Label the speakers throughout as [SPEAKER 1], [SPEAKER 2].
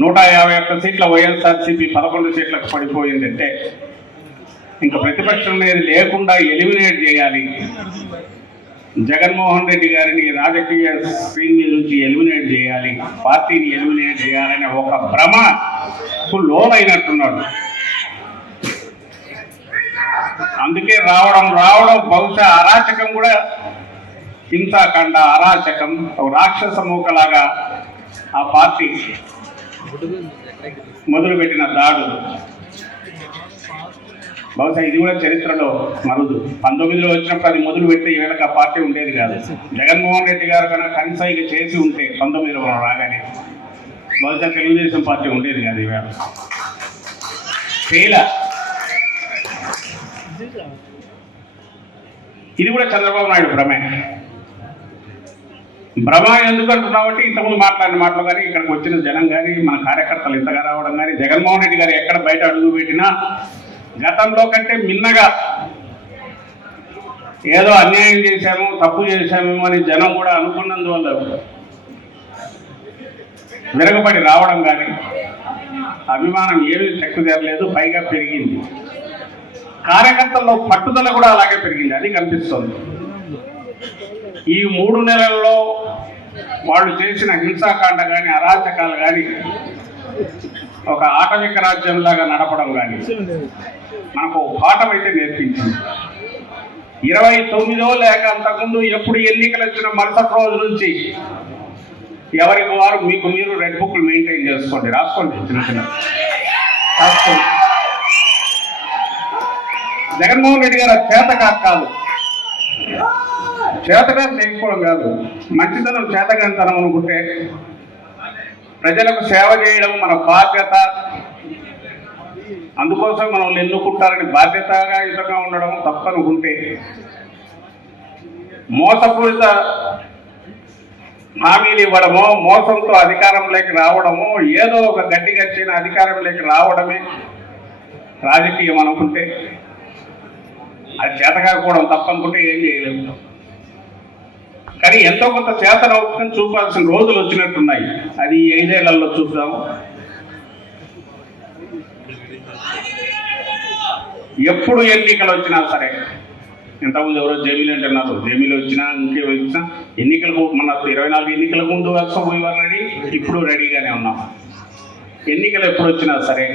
[SPEAKER 1] నూట యాభై ఒక్క సీట్ల వైఎస్ఆర్సీపీ పదకొండు సీట్లకు పడిపోయిందంటే ఇంకా ప్రతిపక్షం అనేది లేకుండా ఎలిమినేట్ చేయాలి. జగన్మోహన్ రెడ్డి గారిని రాజకీయ స్క్రీన్ నుంచి ఎలిమినేట్ చేయాలి. పార్టీని ఎలిమినేట్ చేయాలనే ఒక భ్రమకు లోనైనట్టున్నాడు అందుకే రావడం రావడం బహుశా అరాచకం కూడా హింసాకాండ అరాచకం రాక్షస మూకలాగా ఆ పార్టీ మొదలుపెట్టిన దాడులు బహుశా ఇది కూడా చరిత్రలో మరుదు. పంతొమ్మిదిలో వచ్చినప్పుడు అది మొదలు పెట్టి ఈవేళకి ఆ పార్టీ ఉండేది కాదు. జగన్మోహన్ రెడ్డి గారు కనుక కనీసైగా చేసి ఉంటే పంతొమ్మిదిలో మనం రాగానే బహుశా తెలుగుదేశం పార్టీ ఉండేది కాదు ఈవేళ ఫెయిల ఇది కూడా చంద్రబాబు నాయుడు ప్రమేయం భ్రమ ఎందుకు అంటున్నామంటే ఇంతకుముందు మాట్లాడిన మాటలు కానీ ఇక్కడికి వచ్చిన జనం కానీ మన కార్యకర్తలు ఇంతగా రావడం కానీ జగన్మోహన్ రెడ్డి గారు ఎక్కడ బయట అడుగు పెట్టినా గతంలో కంటే మిన్నగా ఏదో అన్యాయం చేశాము తప్పు చేశామేమో అని జనం కూడా అనుకున్నందువల్ల విరగబడి రావడం కానీ అభిమానం ఏమీ తక్కువ పైగా పెరిగింది. కార్యకర్తల్లో పట్టుదల కూడా అలాగే పెరిగింది అది కనిపిస్తుంది. ఈ మూడు నెలల్లో వాళ్ళు చేసిన హింసాకాండ కానీ అరాచకాలు కానీ ఒక ఆటవిక రాజ్యంలాగా నడపడం కానీ మనకు ఒక పాఠం అయితే నేర్పించింది. ఇరవై తొమ్మిదో లేక అంతకుముందు ఎప్పుడు ఎన్నికలు వచ్చిన మరుసటి రోజు నుంచి ఎవరికి వారు మీకు మీరు రెడ్ బుక్లు మెయింటైన్ చేసుకోండి. రాసుకోండి చిన్న చిన్న. రాసుకోండి. జగన్మోహన్ రెడ్డి గారు చేత కాదు. చేతగా చేయకపోవడం కాదు. మంచితనం చేతగానితనం అనుకుంటే ప్రజలకు సేవ చేయడం మన బాధ్యత. అందుకోసం మనం ఎన్నుకుంటారని బాధ్యతగా ఇతగా ఉండడం తప్పనుకుంటే మోసపూరిత హామీలు ఇవ్వడమో మోసంతో అధికారంలోకి రావడమో ఏదో ఒక గట్టి గచ్చిన అధికారంలోకి రావడమే రాజకీయం అనుకుంటే అది చేతకాకపోవడం తప్పనుకుంటే ఏం చేయలేము కానీ ఎంతో కొంత చేతన అవుతుందని చూపాల్సిన రోజులు వచ్చినట్టున్నాయి. అది ఐదేళ్ళలో చూద్దాం. ఎప్పుడు ఎన్నికలు వచ్చినా సరే ఇంతకుముందు ఎవరో జమీలు అంటున్నారు జమీలు వచ్చినా ఇంకే వచ్చినా ఎన్నికలకు మన ఇరవై నాలుగు ఎన్నికల ముందు వర్షం పోయేవారు రెడీ ఇప్పుడు రెడీగానే ఉన్నాం. ఎన్నికలు ఎప్పుడు వచ్చినా సరే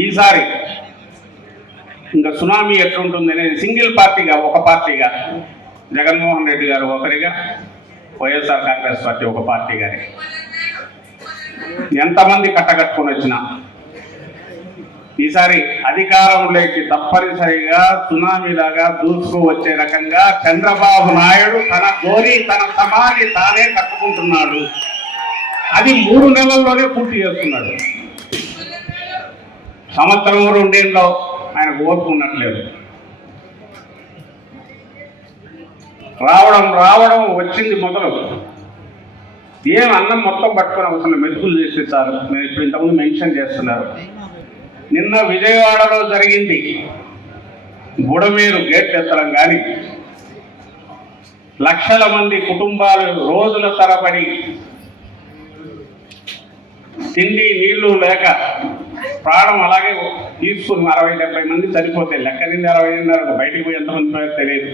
[SPEAKER 1] ఈసారి ఇంకా సునామీ ఎట్లుంటుంది అనేది సింగిల్ పార్టీగా ఒక పార్టీగా. జగన్మోహన్ రెడ్డి గారు ఒకరిగా వైఎస్ఆర్ కాంగ్రెస్ పార్టీ ఒక పార్టీ గారి ఎంతమంది కట్టకట్టుకొని వచ్చినా ఈసారి అధికారంలోకి తప్పనిసరిగా సునామీలాగా దూసుకు వచ్చే రకంగా చంద్రబాబు నాయుడు తన గోరి తన సమాధి తానే కట్టుకుంటున్నాడు. అది మూడు నెలల్లోనే పూర్తి చేస్తున్నాడు. సంవత్సరం రెండేళ్ళలో ఆయన ఓర్పు ఉండట్లేదు రావడం రావడం వచ్చింది మొదలు. ఏం అన్నం మొత్తం పట్టుకుని అవసరం మెతుకులు చేస్తే చాలు నేను ఇప్పుడు ఇంతకుముందు మెన్షన్ చేస్తున్నారు. నిన్న విజయవాడలో జరిగింది. బుడమేరు గేట్ ఎత్తడం కానీ లక్షల మంది కుటుంబాలు రోజుల తరబడి తిండి నీళ్ళు లేక ప్రాణం అలాగే తీసుకుని అరవై డెబ్బై మంది చనిపోతే లెక్క నిండి అరవై ఎనిమిది బయటికి పోయి ఎంతమంది తెలియదు.